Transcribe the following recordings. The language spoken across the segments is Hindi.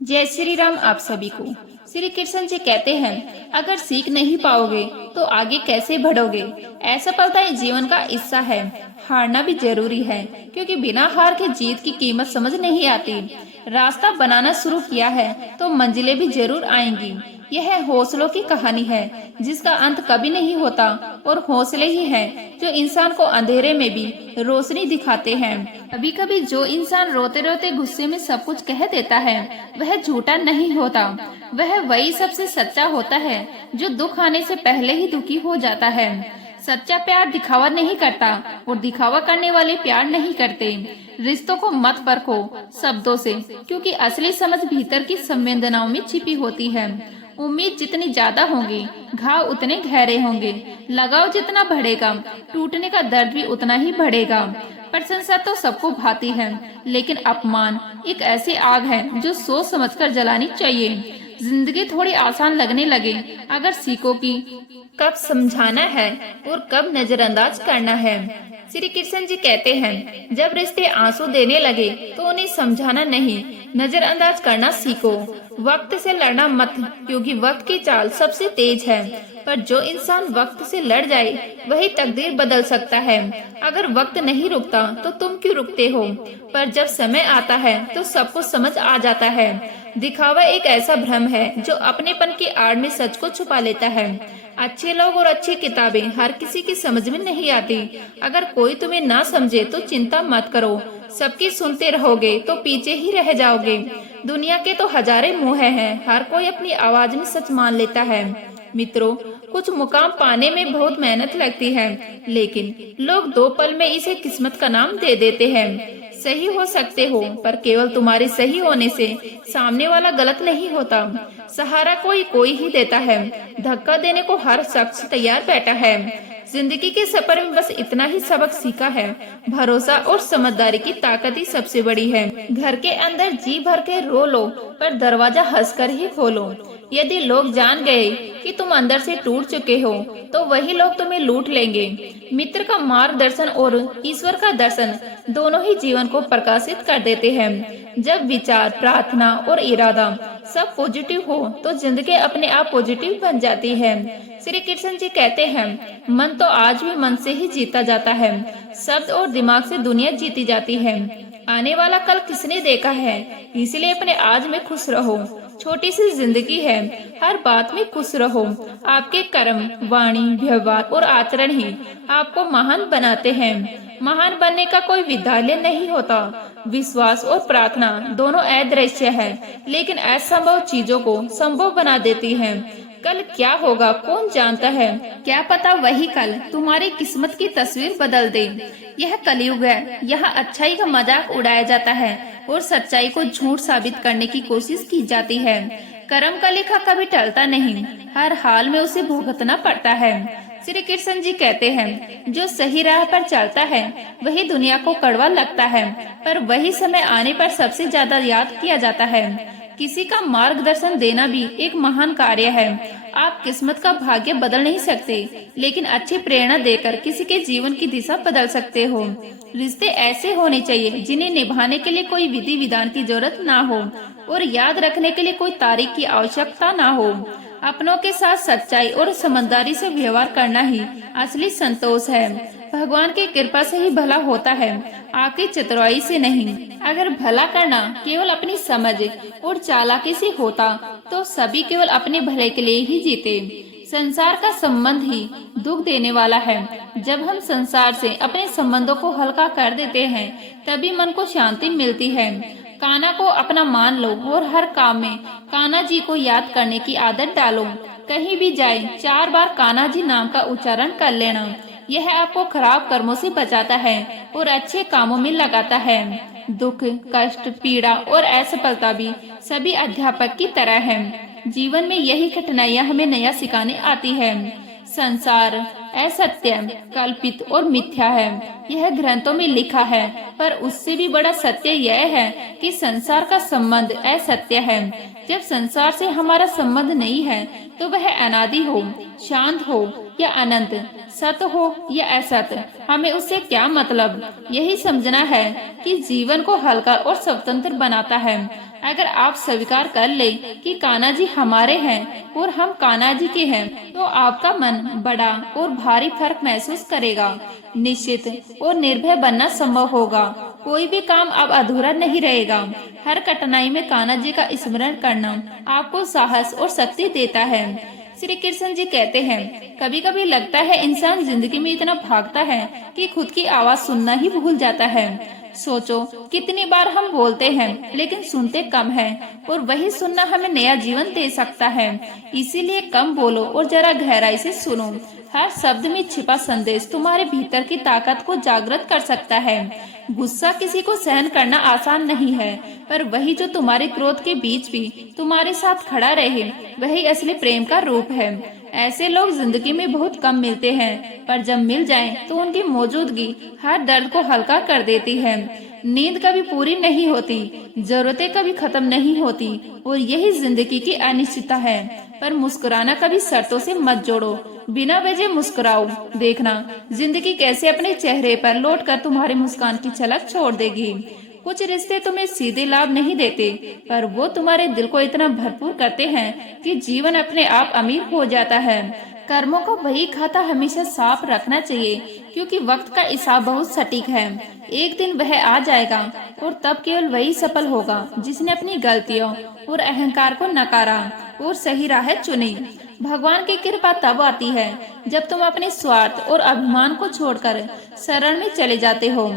जय श्री राम आप सभी को। श्री कृष्ण जी कहते हैं, अगर सीख नहीं पाओगे तो आगे कैसे बढ़ोगे। असफलता जीवन का हिस्सा है, हारना भी जरूरी है, क्योंकि बिना हार के जीत की कीमत समझ नहीं आती। रास्ता बनाना शुरू किया है तो मंजिलें भी जरूर आएंगी। यह हौसलों की कहानी है जिसका अंत कभी नहीं होता, और हौसले ही हैं जो इंसान को अंधेरे में भी रोशनी दिखाते हैं। कभी कभी जो इंसान रोते रोते गुस्से में सब कुछ कह देता है वह झूठा नहीं होता, वह वही सबसे सच्चा होता है जो दुख आने से पहले ही दुखी हो जाता है। सच्चा प्यार दिखावा नहीं करता और दिखावा करने वाले प्यार नहीं करते। रिश्तों को मत परखो शब्दों से, क्योंकि असली समझ भीतर की संवेदनाओं में छिपी होती है। उम्मीद जितनी ज्यादा होगी घाव उतने गहरे होंगे। लगाव जितना बढ़ेगा टूटने का दर्द भी उतना ही बढ़ेगा। प्रशंसा तो सबको भाती है, लेकिन अपमान एक ऐसी आग है जो सोच समझकर जलानी चाहिए। जिंदगी थोड़ी आसान लगने लगे अगर सीखो कि कब समझाना है और कब नजरअंदाज करना है। श्री कृष्ण जी कहते हैं, जब रिश्ते आंसू देने लगे तो उन्हें समझाना नहीं, नजरअंदाज करना सीखो। वक्त से लड़ना मत, क्योंकि वक्त की चाल सबसे तेज है, पर जो इंसान वक्त से लड़ जाए वही तकदीर बदल सकता है। अगर वक्त नहीं रुकता तो तुम क्यों रुकते हो, पर जब समय आता है तो सब कुछ समझ आ जाता है। दिखावा एक ऐसा भ्रम है जो अपनेपन की आड़ में सच को छुपा लेता है। अच्छे लोग और अच्छी किताबें हर किसी की समझ में नहीं आती। अगर कोई तुम्हें ना समझे तो चिंता मत करो, सबकी सुनते रहोगे तो पीछे ही रह जाओगे। दुनिया के तो हजारे मुंह हैं, हर कोई अपनी आवाज में सच मान लेता है। मित्रों, कुछ मुकाम पाने में बहुत मेहनत लगती है, लेकिन लोग 2 पल में इसे किस्मत का नाम दे देते हैं। सही हो सकते हो, पर केवल तुम्हारे सही होने से सामने वाला गलत नहीं होता। सहारा कोई ही देता है, धक्का देने को हर शख्स तैयार बैठा है। जिंदगी के सफर में बस इतना ही सबक सीखा है, भरोसा और समझदारी की ताकत ही सबसे बड़ी है। घर के अंदर जी भर के रो लो, पर दरवाजा हंसकर ही खोलो। यदि लोग जान गए कि तुम अंदर से टूट चुके हो तो वही लोग तुम्हें लूट लेंगे। मित्र का मार्गदर्शन और ईश्वर का दर्शन दोनों ही जीवन को प्रकाशित कर देते हैं। जब विचार, प्रार्थना और इरादा सब पॉजिटिव हो तो जिंदगी अपने आप पॉजिटिव बन जाती है। श्री कृष्ण जी कहते हैं, मन तो आज भी मन से ही जीता जाता है, शब्द और दिमाग से दुनिया जीती जाती है। आने वाला कल किसने देखा है, इसलिए अपने आज में खुश रहो। छोटी सी जिंदगी है, हर बात में खुश रहो। आपके कर्म, वाणी, व्यवहार और आचरण ही आपको महान बनाते हैं। महान बनने का कोई विद्यालय नहीं होता। विश्वास और प्रार्थना दोनों अदृश्य है, लेकिन असंभव चीजों को संभव बना देती हैं। कल क्या होगा कौन जानता है, क्या पता वही कल तुम्हारी किस्मत की तस्वीर बदल दे। यह कलयुग है, यहाँ अच्छाई का मजाक उड़ाया जाता है और सच्चाई को झूठ साबित करने की कोशिश की जाती है। कर्म का लिखा कभी टलता नहीं, हर हाल में उसे भुगतना पड़ता है। श्री कृष्ण जी कहते हैं, जो सही राह पर चलता है वही दुनिया को कड़वा लगता है, पर वही समय आने पर सबसे ज्यादा याद किया जाता है। किसी का मार्गदर्शन देना भी एक महान कार्य है। आप किस्मत का भाग्य बदल नहीं सकते, लेकिन अच्छी प्रेरणा देकर किसी के जीवन की दिशा बदल सकते हो। रिश्ते ऐसे होने चाहिए जिन्हें निभाने के लिए कोई विधि विधान की जरूरत ना हो और याद रखने के लिए कोई तारीख की आवश्यकता ना हो। अपनों के साथ सच्चाई और समझदारी से व्यवहार करना ही असली संतोष है। भगवान की कृपा से ही भला होता है, आपकी चतुराई से नहीं। अगर भला करना केवल अपनी समझ और चालाकी से होता तो सभी केवल अपने भले के लिए ही जीते। संसार का संबंध ही दुख देने वाला है। जब हम संसार से अपने संबंधों को हल्का कर देते हैं तभी मन को शांति मिलती है। कान्हा को अपना मान लो और हर काम में कान्हा जी को याद करने की आदत डालो। कहीं भी जाए 4 बार कान्हा जी नाम का उच्चारण कर लेना। यह आपको खराब कर्मों से बचाता है और अच्छे कामों में लगाता है। दुख, कष्ट, पीड़ा और असफलता भी सभी अध्यापक की तरह है। जीवन में यही कठिनाइयां हमें नया सिखाने आती है। संसार असत्य, कल्पित और मिथ्या है, यह ग्रंथों में लिखा है, पर उससे भी बड़ा सत्य यह है कि संसार का संबंध असत्य है। जब संसार से हमारा संबंध नहीं है तो वह अनादि हो, शांत हो या अनंत, सत हो या असत, हमें उससे क्या मतलब। यही समझना है कि जीवन को हल्का और स्वतंत्र बनाता है। अगर आप स्वीकार कर ले कि कान्हा जी हमारे हैं और हम कान्हा जी के हैं, तो आपका मन बड़ा और भारी फर्क महसूस करेगा। निश्चित और निर्भय बनना संभव होगा। कोई भी काम अब अधूरा नहीं रहेगा। हर कठिनाई में कान्हा जी का स्मरण करना आपको साहस और शक्ति देता है। श्री कृष्ण जी कहते हैं, कभी कभी लगता है इंसान जिंदगी में इतना भागता है कि खुद की आवाज सुनना ही भूल जाता है। सोचो कितनी बार हम बोलते हैं लेकिन सुनते कम हैं, और वही सुनना हमें नया जीवन दे सकता है। इसीलिए कम बोलो और जरा गहराई से सुनो। हर शब्द में छिपा संदेश तुम्हारे भीतर की ताकत को जागृत कर सकता है। गुस्सा किसी को सहन करना आसान नहीं है, पर वही जो तुम्हारे क्रोध के बीच भी तुम्हारे साथ खड़ा रहे, वही असली प्रेम का रूप है। ऐसे लोग जिंदगी में बहुत कम मिलते हैं, पर जब मिल जाएं, तो उनकी मौजूदगी हर दर्द को हल्का कर देती है। नींद कभी पूरी नहीं होती, जरूरतें कभी खत्म नहीं होती, और यही जिंदगी की अनिश्चितता है। पर मुस्कुराना कभी शर्तों से मत जोड़ो। बिना वजह मुस्कुराओ, देखना जिंदगी कैसे अपने चेहरे पर लौटकर तुम्हारी मुस्कान की झलक छोड़ देगी। कुछ रिश्ते तुम्हें सीधे लाभ नहीं देते, पर वो तुम्हारे दिल को इतना भरपूर करते हैं कि जीवन अपने आप अमीर हो जाता है। कर्मों का वही खाता हमेशा साफ रखना चाहिए, क्योंकि वक्त का हिसाब बहुत सटीक है। एक दिन वह आ जाएगा और तब केवल वही सफल होगा जिसने अपनी गलतियों और अहंकार को नकारा और सही राह चुनी। भगवान की कृपा तब आती है जब तुम अपने स्वार्थ और अभिमान को छोड़कर शरण में चले जाते हो।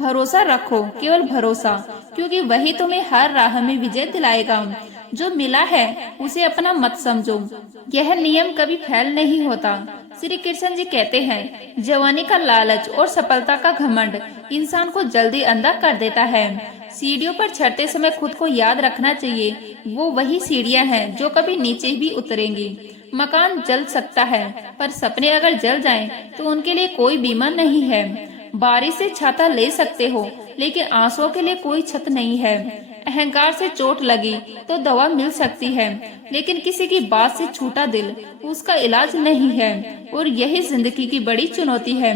भरोसा रखो, केवल भरोसा, क्योंकि वही तुम्हें हर राह में विजय दिलाएगा। जो मिला है उसे अपना मत समझो, यह नियम कभी फेल नहीं होता। श्री कृष्ण जी कहते हैं, जवानी का लालच और सफलता का घमंड इंसान को जल्दी अंधा कर देता है। सीढ़ियों पर चढ़ते समय खुद को याद रखना चाहिए, वो वही सीढ़ियां हैं जो कभी नीचे भी उतरेंगी। मकान जल सकता है, पर सपने अगर जल जाएं, तो उनके लिए कोई बीमा नहीं है। बारिश से छाता ले सकते हो, लेकिन आंसुओं के लिए कोई छत नहीं है। अहंकार से चोट लगी तो दवा मिल सकती है, लेकिन किसी की बात से छूटा दिल उसका इलाज नहीं है। और यही जिंदगी की बड़ी चुनौती है,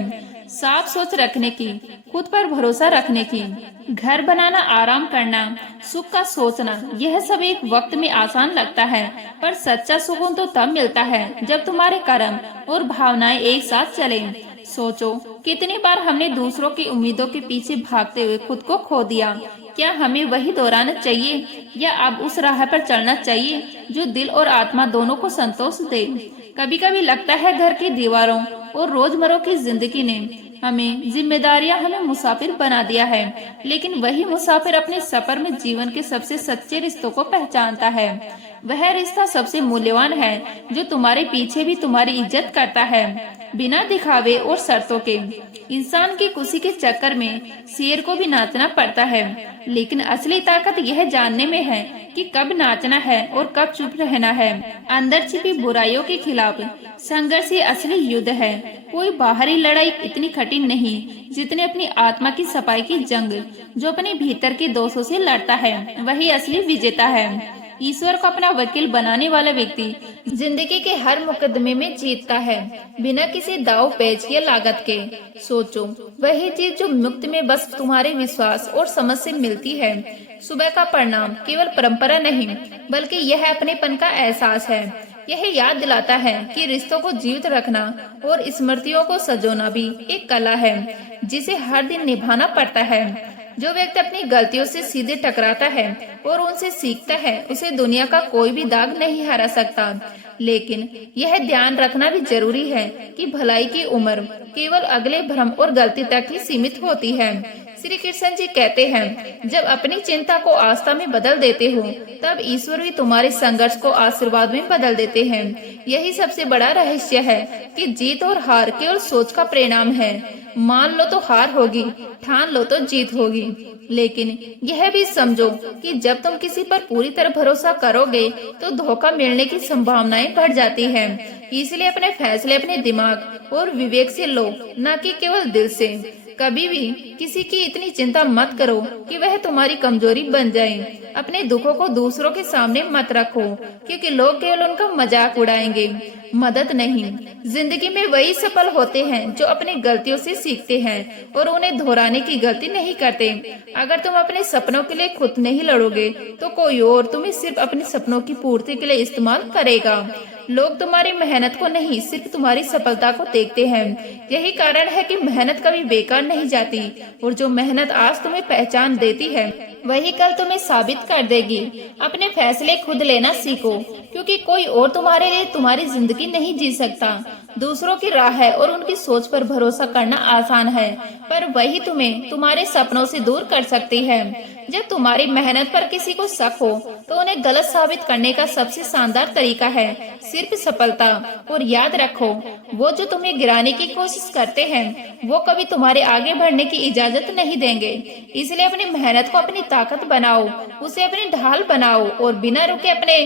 साफ सोच रखने की, खुद पर भरोसा रखने की। घर बनाना, आराम करना, सुख का सोचना, यह सब एक वक्त में आसान लगता है, पर सच्चा सुकून तो तब मिलता है जब तुम्हारे कर्म और भावनाएं एक साथ चले। सोचो कितनी बार हमने दूसरों की उम्मीदों के पीछे भागते हुए खुद को खो दिया। क्या हमें वही दोहराना चाहिए, या अब उस राह पर चलना चाहिए जो दिल और आत्मा दोनों को संतोष दे? कभी कभी लगता है घर की दीवारों और रोजमर्रा की जिंदगी ने हमें मुसाफिर बना दिया है, लेकिन वही मुसाफिर अपने सफर में जीवन के सबसे सच्चे रिश्तों को पहचानता है। वह रिश्ता सबसे मूल्यवान है जो तुम्हारे पीछे भी तुम्हारी इज्जत करता है, बिना दिखावे और शर्तों के। इंसान की खुशी के चक्कर में शेर को भी नाचना पड़ता है, लेकिन असली ताकत यह जानने में है कि कब नाचना है और कब चुप रहना है। अंदर छिपी बुराइयों के खिलाफ संघर्ष ही असली युद्ध है। कोई बाहरी लड़ाई इतनी कठिन नहीं जितने अपनी आत्मा की सफाई की जंग। जो अपने भीतर के दोषों से लड़ता है वही असली विजेता है। ईश्वर को अपना वकील बनाने वाला व्यक्ति जिंदगी के हर मुकदमे में जीतता है, बिना किसी दाव पेच या लागत के। सोचो वही चीज जो मुक्त में बस तुम्हारे विश्वास और समझ से मिलती है। सुबह का परिणाम केवल परंपरा नहीं, बल्कि यह अपनेपन का एहसास है। यह याद दिलाता है कि रिश्तों को जीवित रखना और स्मृतियों को सजोना भी एक कला है, जिसे हर दिन निभाना पड़ता है। जो व्यक्ति अपनी गलतियों से सीधे टकराता है और उनसे सीखता है, उसे दुनिया का कोई भी दाग नहीं हरा सकता। लेकिन यह ध्यान रखना भी जरूरी है कि भलाई की उम्र केवल अगले भ्रम और गलती तक ही सीमित होती है। श्री कृष्ण जी कहते हैं, जब अपनी चिंता को आस्था में बदल देते हो, तब ईश्वर भी तुम्हारे संघर्ष को आशीर्वाद में बदल देते हैं। यही सबसे बड़ा रहस्य है कि जीत और हार केवल सोच का परिणाम है। मान लो तो हार होगी, ठान लो तो जीत होगी। लेकिन यह भी समझो कि जब तुम किसी पर पूरी तरह भरोसा करोगे, तो धोखा मिलने की संभावनाएं बढ़ जाती हैं। इसलिए अपने फैसले अपने दिमाग और विवेक से लो, न कि केवल दिल से। कभी भी किसी की इतनी चिंता मत करो कि वह तुम्हारी कमजोरी बन जाए। अपने दुखों को दूसरों के सामने मत रखो, क्योंकि लोग केवल उनका मजाक उड़ाएंगे, मदद नहीं। जिंदगी में वही सफल होते हैं जो अपनी गलतियों से सीखते हैं और उन्हें दोहराने की गलती नहीं करते। अगर तुम अपने सपनों के लिए खुद नहीं लड़ोगे तो कोई और तुम्हें सिर्फ अपने सपनों की पूर्ति के लिए इस्तेमाल करेगा। लोग तुम्हारी मेहनत को नहीं, सिर्फ तुम्हारी सफलता को देखते हैं। यही कारण है कि मेहनत कभी बेकार नहीं जाती, और जो मेहनत आज तुम्हें पहचान देती है वही कल तुम्हें साबित कर देगी। अपने फैसले खुद लेना सीखो, क्योंकि कोई और तुम्हारे लिए तुम्हारी जिंदगी नहीं जी सकता। दूसरों की राह है और उनकी सोच पर भरोसा करना आसान है, पर वही तुम्हें तुम्हारे सपनों से दूर कर सकती है। जब तुम्हारी मेहनत पर किसी को शक हो तो उन्हें गलत साबित करने का सबसे शानदार तरीका है सिर्फ सफलता। और याद रखो, वो जो तुम्हें गिराने की कोशिश करते हैं वो कभी तुम्हारे आगे बढ़ने की इजाजत नहीं देंगे। इसलिए अपनी मेहनत को अपनी ताकत बनाओ, उसे अपनी ढाल बनाओ और बिना रुके अपने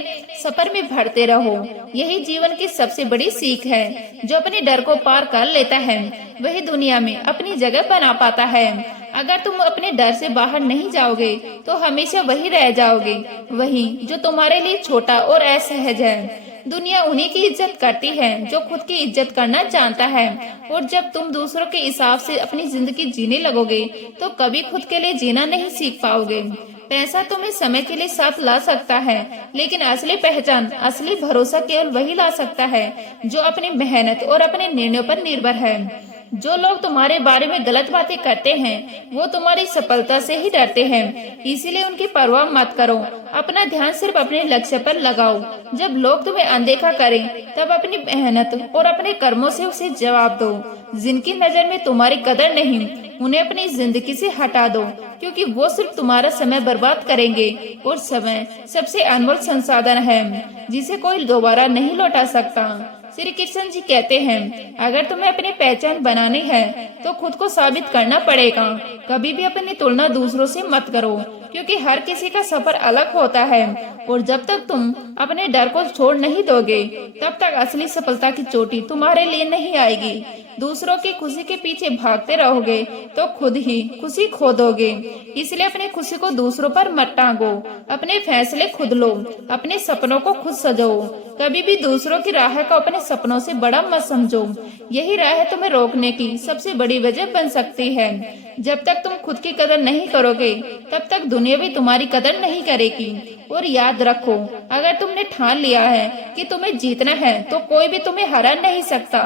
सफर में बढ़ते रहो। यही जीवन की सबसे बड़ी सीख है। जो अपने डर को पार कर लेता है वही दुनिया में अपनी जगह बना पाता है। अगर तुम अपने डर से बाहर नहीं जाओगे तो हमेशा वही रह जाओगे, वही जो तुम्हारे लिए छोटा और असहज है। दुनिया उन्हीं की इज्जत करती है जो खुद की इज्जत करना जानता है। और जब तुम दूसरों के हिसाब से अपनी जिंदगी जीने लगोगे तो कभी खुद के लिए जीना नहीं सीख पाओगे। पैसा तुम्हें समय के लिए साथ ला सकता है, लेकिन असली पहचान, असली भरोसा केवल वही ला सकता है जो अपनी मेहनत और अपने निर्णयों पर निर्भर है। जो लोग तुम्हारे बारे में गलत बातें करते हैं वो तुम्हारी सफलता से ही डरते हैं, इसीलिए उनकी परवाह मत करो। अपना ध्यान सिर्फ अपने लक्ष्य पर लगाओ। जब लोग तुम्हें अनदेखा करें तब अपनी मेहनत और अपने कर्मों से उसे जवाब दो। जिनकी नजर में तुम्हारी कदर नहीं उन्हें अपनी जिंदगी से हटा दो, क्योंकि वो सिर्फ तुम्हारा समय बर्बाद करेंगे। और समय सबसे अनमोल संसाधन है जिसे कोई दोबारा नहीं लौटा सकता। श्री कृष्ण जी कहते हैं, अगर तुम्हें अपनी पहचान बनानी है तो खुद को साबित करना पड़ेगा। कभी भी अपनी तुलना दूसरों से मत करो, क्योंकि हर किसी का सफर अलग होता है। और जब तक तुम अपने डर को छोड़ नहीं दोगे तब तक असली सफलता की चोटी तुम्हारे लिए नहीं आएगी। दूसरों की खुशी के पीछे भागते रहोगे तो खुद ही खुशी खो दोगे। इसलिए अपनी खुशी को दूसरों पर मत टांगो, अपने फैसले खुद लो, अपने सपनों को खुद सजाओ। कभी भी दूसरों की राह को अपने सपनों से बड़ा मत समझो। यही राह तुम्हें रोकने की सबसे बड़ी वजह बन सकती है। जब तक तुम खुद की कदर नहीं करोगे तब तक दुनिया भी तुम्हारी कदर नहीं करेगी। और याद रखो, अगर तुमने ठान लिया है कि तुम्हें जीतना है तो कोई भी तुम्हें हरा नहीं सकता।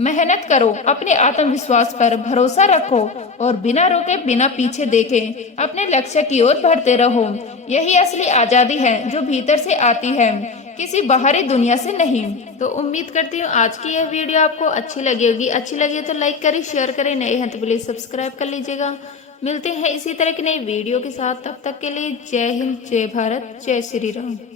मेहनत करो, अपने आत्मविश्वास पर भरोसा रखो और बिना रोके, बिना पीछे देखे अपने लक्ष्य की ओर बढ़ते रहो। यही असली आजादी है जो भीतर से आती है, किसी बाहरी दुनिया से नहीं। तो उम्मीद करती हूँ आज की यह वीडियो आपको अच्छी लगी होगी। अच्छी लगी तो लाइक करें, शेयर करें, नए हैं तो प्लीज सब्सक्राइब कर लीजिएगा। मिलते हैं इसी तरह की नई वीडियो के साथ, तब तक के लिए जय हिंद, जय भारत, जय श्री राम।